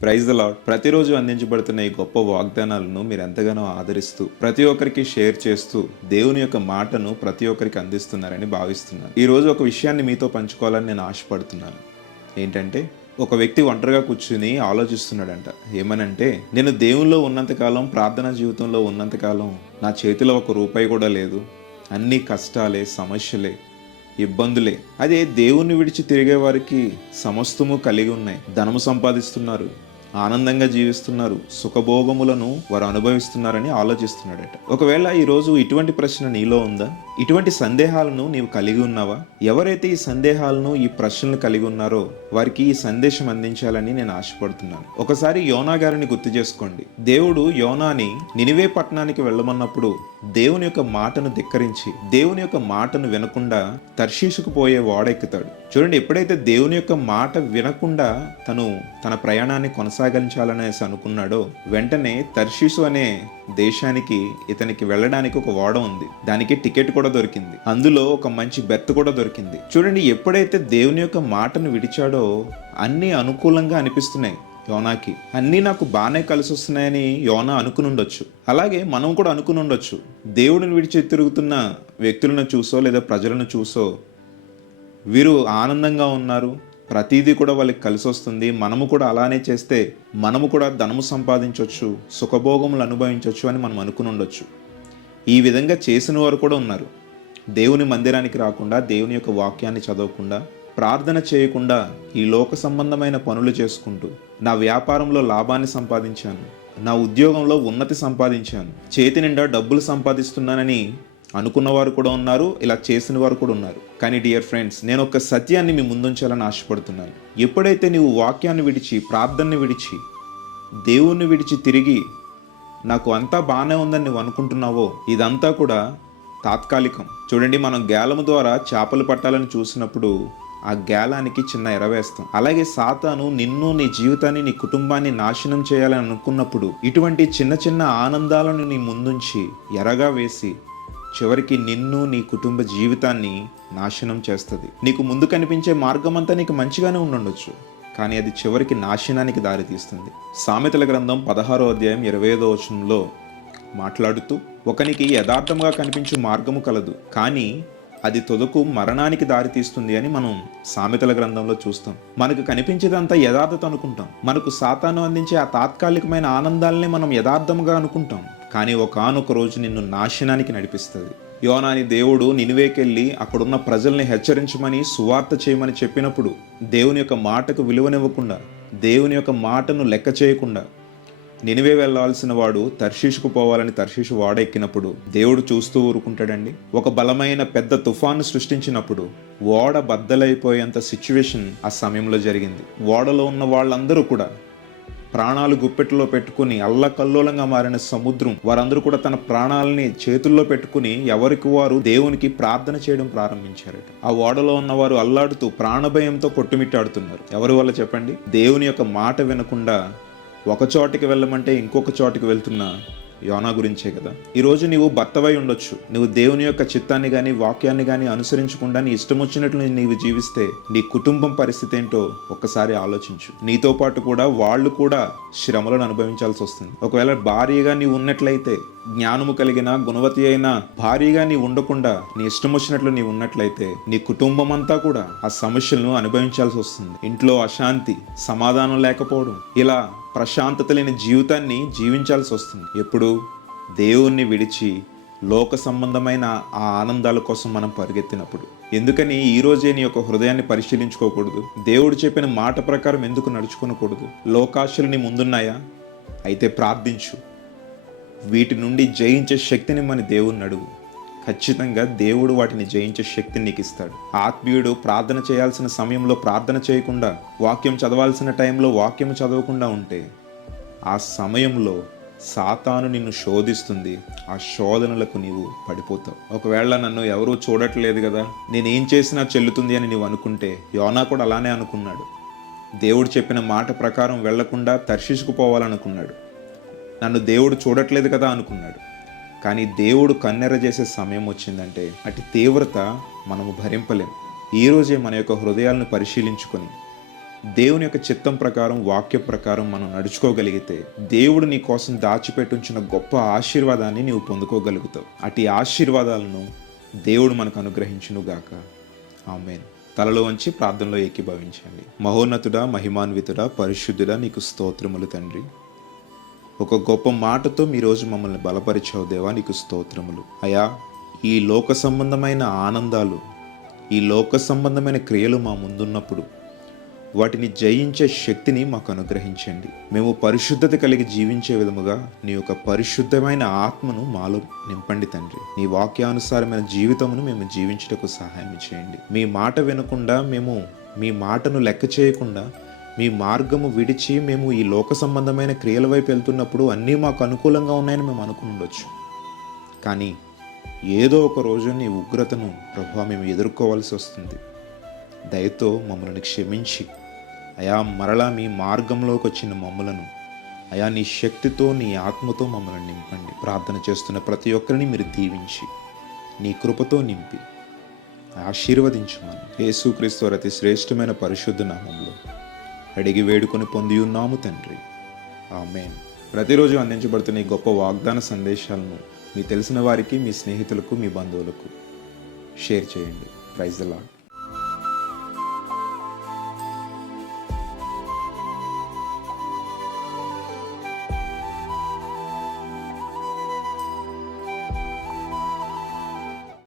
Praise the lord. ప్రతిరోజు అందించబడుతున్న ఈ గొప్ప వాగ్దానాలను మీరు ఎంతగానో ఆదరిస్తూ ప్రతి ఒక్కరికి షేర్ చేస్తూ దేవుని యొక్క మాటను ప్రతి ఒక్కరికి అందిస్తున్నారని భావిస్తున్నాను. ఈ రోజు ఒక విషయాన్ని మీతో పంచుకోవాలని నేను ఆశపడుతున్నాను. ఏంటంటే, ఒక వ్యక్తి ఒంటరిగా కూర్చుని ఆలోచిస్తున్నాడంట. ఏమనంటే, నేను దేవుల్లో ఉన్నంతకాలం, ప్రార్థనా జీవితంలో ఉన్నంతకాలం నా చేతిలో ఒక రూపాయి కూడా లేదు, అన్ని కష్టాలే, సమస్యలే, ఇబ్బందులే. అదే దేవుణ్ణి విడిచి తిరిగే వారికి సమస్తము కలిగి ఉన్నాయి. ధనము సంపాదిస్తున్నారు, ఆనందంగా జీవిస్తున్నారు, సుఖభోగములను వారు అనుభవిస్తున్నారని ఆలోచిస్తున్నాడట. ఒకవేళ ఈరోజు ఇటువంటి ప్రశ్న నీలో ఉందా? ఇటువంటి సందేహాలను నీవు కలిగి ఉన్నావా? ఎవరైతే ఈ సందేహాలను, ఈ ప్రశ్నలు కలిగి ఉన్నారో వారికి ఈ సందేశం అందించాలని నేను ఆశపడుతున్నాను. ఒకసారి యోనా గారిని గుర్తు చేసుకోండి. దేవుడు యోనాని నినివే పట్టణానికి వెళ్ళమన్నప్పుడు దేవుని యొక్క మాటను ధిక్కరించి, దేవుని యొక్క మాటను వినకుండా తర్షీషుకు పోయే ఓడెక్కుతాడు. చూడండి, ఎప్పుడైతే దేవుని యొక్క మాట వినకుండా తన ప్రయాణాన్ని కొనసాగించాలనేసి అనుకున్నాడో, వెంటనే తర్షీషు అనే దేశానికి ఇతనికి వెళ్ళడానికి ఒక ఓడ ఉంది. దానికి టికెట్ కూడా దొరికింది. అందులో ఒక మంచి బెర్త్ కూడా దొరికింది. చూడండి, ఎప్పుడైతే దేవుని యొక్క మాటను విడిచాడో అన్నీ అనుకూలంగా అనిపిస్తున్నాయి యోనాకి. అన్నీ నాకు బాగానే కలిసి వస్తున్నాయని యోనా అనుకుని ఉండొచ్చు. అలాగే మనం కూడా అనుకుని ఉండొచ్చు. దేవుడిని విడిచి తిరుగుతున్న వ్యక్తులను చూసో లేదా ప్రజలను చూసో వీరు ఆనందంగా ఉన్నారు, ప్రతిదీ కూడా వాళ్ళకి కలిసి వస్తుంది, మనము కూడా అలానే చేస్తే మనము కూడా ధనము సంపాదించవచ్చు, సుఖభోగములు అనుభవించవచ్చు అని మనం అనుకుని ఉండొచ్చు. ఈ విధంగా చేసిన వారు కూడా ఉన్నారు. దేవుని మందిరానికి రాకుండా, దేవుని యొక్క వాక్యాన్ని చదవకుండా, ప్రార్థన చేయకుండా ఈ లోక సంబంధమైన పనులు చేసుకుంటూ, నా వ్యాపారంలో లాభాన్ని సంపాదించాను, నా ఉద్యోగంలో ఉన్నతి సంపాదించాను, చేతి నిండా డబ్బులు సంపాదిస్తున్నానని అనుకున్నవారు కూడా ఉన్నారు, ఇలా చేసిన వారు కూడా ఉన్నారు. కానీ డియర్ ఫ్రెండ్స్, నేను ఒక సత్యాన్ని మీ ముందుంచాలని ఆశపడుతున్నాను. ఎప్పుడైతే నీవు వాక్యాన్ని విడిచి, ప్రార్థనని విడిచి, దేవుణ్ణి విడిచి తిరిగి నాకు అంతా బాగానే ఉందని నువ్వు అనుకుంటున్నావో, ఇదంతా కూడా తాత్కాలికం. చూడండి, మనం గేలము ద్వారా చేపలు పట్టాలని చూసినప్పుడు ఆ గేలానికి చిన్న ఎరవేస్తాం. అలాగే సాతాను నిన్ను, నీ జీవితాన్ని, నీ కుటుంబాన్ని నాశనం చేయాలని అనుకున్నప్పుడు ఇటువంటి చిన్న చిన్న ఆనందాలను నీ ముందుంచి ఎరగా వేసి చివరికి నిన్ను, నీ కుటుంబ జీవితాన్ని నాశనం చేస్తుంది. నీకు ముందు కనిపించే మార్గం అంతా నీకు మంచిగానే ఉండొచ్చు, కానీ అది చివరికి నాశనానికి దారితీస్తుంది. సామెతల గ్రంథం 16వ అధ్యాయం 25వ వచనంలో మాట్లాడుతూ, ఒకనికి యథార్థంగా కనిపించే మార్గము కలదు, కానీ అది తుదకు మరణానికి దారితీస్తుంది అని మనం సామెతల గ్రంథంలో చూస్తాం. మనకు కనిపించేదంతా యథార్థత అనుకుంటాం. మనకు సాతాను అందించే ఆ తాత్కాలికమైన ఆనందాలనే మనం యథార్థంగా అనుకుంటాం. కానీ ఒకానొక రోజు నిన్ను నాశనానికి నడిపిస్తుంది. యోనాని దేవుడు నినివేకెళ్ళి అక్కడున్న ప్రజల్ని హెచ్చరించమని, సువార్త చేయమని చెప్పినప్పుడు దేవుని యొక్క మాటకు విలువనివ్వకుండా, దేవుని యొక్క మాటను లెక్క చేయకుండా నినివే వెళ్లాల్సిన వాడు తర్షీషుకు పోవాలని తర్షీషు ఓడ ఎక్కినప్పుడు దేవుడు చూస్తూ ఊరుకుంటాడండి? ఒక బలమైన పెద్ద తుఫాను సృష్టించినప్పుడు ఓడ బద్దలైపోయేంత సిచ్యువేషన్ ఆ సమయంలో జరిగింది. ఓడలో ఉన్న వాళ్ళందరూ కూడా ప్రాణాలు గుప్పెట్లో పెట్టుకుని, అల్లకల్లోలంగా మారిన సముద్రం, వారందరూ కూడా తన ప్రాణాలని చేతుల్లో పెట్టుకుని ఎవరికి వారు దేవునికి ప్రార్థన చేయడం ప్రారంభించారట. ఆ ఓడలో ఉన్నవారు అల్లాడుతూ ప్రాణభయంతో కొట్టుమిట్టాడుతున్నారు. ఎవరి వల్ల చెప్పండి? దేవుని యొక్క మాట వినకుండా ఒక చోటికి వెళ్ళమంటే ఇంకొక చోటికి వెళ్తున్న యోనా గురించే కదా. ఈరోజు నీవు భర్తవై ఉండొచ్చు. నువ్వు దేవుని యొక్క చిత్తాన్ని కానీ, వాక్యాన్ని కానీ అనుసరించకుండా నీ ఇష్టం వచ్చినట్లు నీవు జీవిస్తే నీ కుటుంబం పరిస్థితి ఏంటో ఒక్కసారి ఆలోచించు. నీతో పాటు కూడా వాళ్ళు కూడా శ్రమలను అనుభవించాల్సి వస్తుంది. ఒకవేళ భార్యగా నీవు ఉన్నట్లయితే, జ్ఞానము కలిగిన గుణవతి అయిన భార్యగా నీ ఉండకుండా నీ ఇష్టం వచ్చినట్లు నీవు ఉన్నట్లయితే నీ కుటుంబం అంతా కూడా ఆ సమస్యలను అనుభవించాల్సి వస్తుంది. ఇంట్లో అశాంతి, సమాధానం లేకపోవడం, ఇలా ప్రశాంతత లేని జీవితాన్ని జీవించాల్సి వస్తుంది. ఎప్పుడు దేవుణ్ణి విడిచి లోక సంబంధమైన ఆ ఆనందాల కోసం మనం పరిగెత్తినప్పుడు. ఎందుకని ఈరోజే నీ యొక్క హృదయాన్ని పరిశీలించుకోకూడదు? దేవుడు చెప్పిన మాట ప్రకారం ఎందుకు నడుచుకోకూడదు? లోకాశలు నీ ముందున్నాయా? అయితే ప్రార్థించు. వీటి నుండి జయించే శక్తిని మన దేవుణ్ణి అడుగు. ఖచ్చితంగా దేవుడు వాటిని జయించే శక్తిని నీకు ఇస్తాడు. ఆత్మీయుడు ప్రార్థన చేయాల్సిన సమయంలో ప్రార్థన చేయకుండా, వాక్యం చదవాల్సిన టైంలో వాక్యం చదవకుండా ఉంటే ఆ సమయంలో సాతాను నిన్ను శోధిస్తుంది. ఆ శోధనలకు నీవు పడిపోతావు. ఒకవేళ నన్ను ఎవరూ చూడట్లేదు కదా, నేనేం చేసినా చెల్లుతుంది అని నీవు అనుకుంటే, యోనా కూడా అలానే అనుకున్నాడు. దేవుడు చెప్పిన మాట ప్రకారం వెళ్లకుండా తర్షీషుకు పోవాలనుకున్నాడు. నన్ను దేవుడు చూడట్లేదు కదా అనుకున్నాడు. కానీ దేవుడు కన్నెర చేసే సమయం వచ్చిందంటే అటు తీవ్రత మనము భరింపలేం. ఈరోజే మన యొక్క హృదయాలను పరిశీలించుకొని దేవుని యొక్క చిత్తం ప్రకారం, వాక్య ప్రకారం మనం నడుచుకోగలిగితే దేవుడు నీ కోసం దాచిపెట్టించిన గొప్ప ఆశీర్వాదాన్ని నీవు పొందుకోగలుగుతావు. అటు ఆశీర్వాదాలను దేవుడు మనకు అనుగ్రహించునుగాక. ఆమేన్. తలలో వంచి ప్రార్థనలో ఏకీభవించండి. మహోన్నతుడా, మహిమాన్వితుడా, పరిశుద్ధుడా, నీకు స్తోత్రములు తండ్రి. ఒక గొప్ప మాటతో ఈరోజు మమ్మల్ని బలపరిచావు దేవా, నీకు స్తోత్రములు. అయా, ఈ లోక సంబంధమైన ఆనందాలు, ఈ లోక సంబంధమైన క్రియలు మా ముందున్నప్పుడు వాటిని జయించే శక్తిని మాకు అనుగ్రహించండి. మేము పరిశుద్ధత కలిగి జీవించే విధముగా నీ యొక్క పరిశుద్ధమైన ఆత్మను మాలో నింపండి తండ్రి. నీ వాక్యానుసారమైన జీవితమును మేము జీవించుటకు సహాయం చేయండి. మీ మాట వినకుండా, మేము మీ మాటను లెక్క చేయకుండా మీ మార్గము విడిచి మేము ఈ లోక సంబంధమైన క్రియల వైపు వెళ్తున్నప్పుడు అన్నీ మాకు అనుకూలంగా ఉన్నాయని మేము అనుకుని ఉండొచ్చు. కానీ ఏదో ఒక రోజు నీ ఉగ్రతను ప్రభువా మేము ఎదుర్కోవాల్సి వస్తుంది. దయతో మమ్మల్ని క్షమించి అయా, మరలా మీ మార్గంలోకి వచ్చిన మమ్మలను అయా నీ శక్తితో, నీ ఆత్మతో మమ్మల్ని నింపండి. ప్రార్థన చేస్తున్న ప్రతి ఒక్కరిని మీరు దీవించి నీ కృపతో నింపి ఆశీర్వదించమని యేసుక్రీస్తు అతి శ్రేష్టమైన పరిశుద్ధ నామంలో అడిగి వేడుకొని పొంది ఉన్నాము తండ్రి. ఆమేన్. ప్రతిరోజు అందించబడుతున్న ఈ గొప్ప వాగ్దాన సందేశాలను మీ తెలిసిన వారికి, మీ స్నేహితులకు, మీ బంధువులకు షేర్ చేయండి. Praise the lord.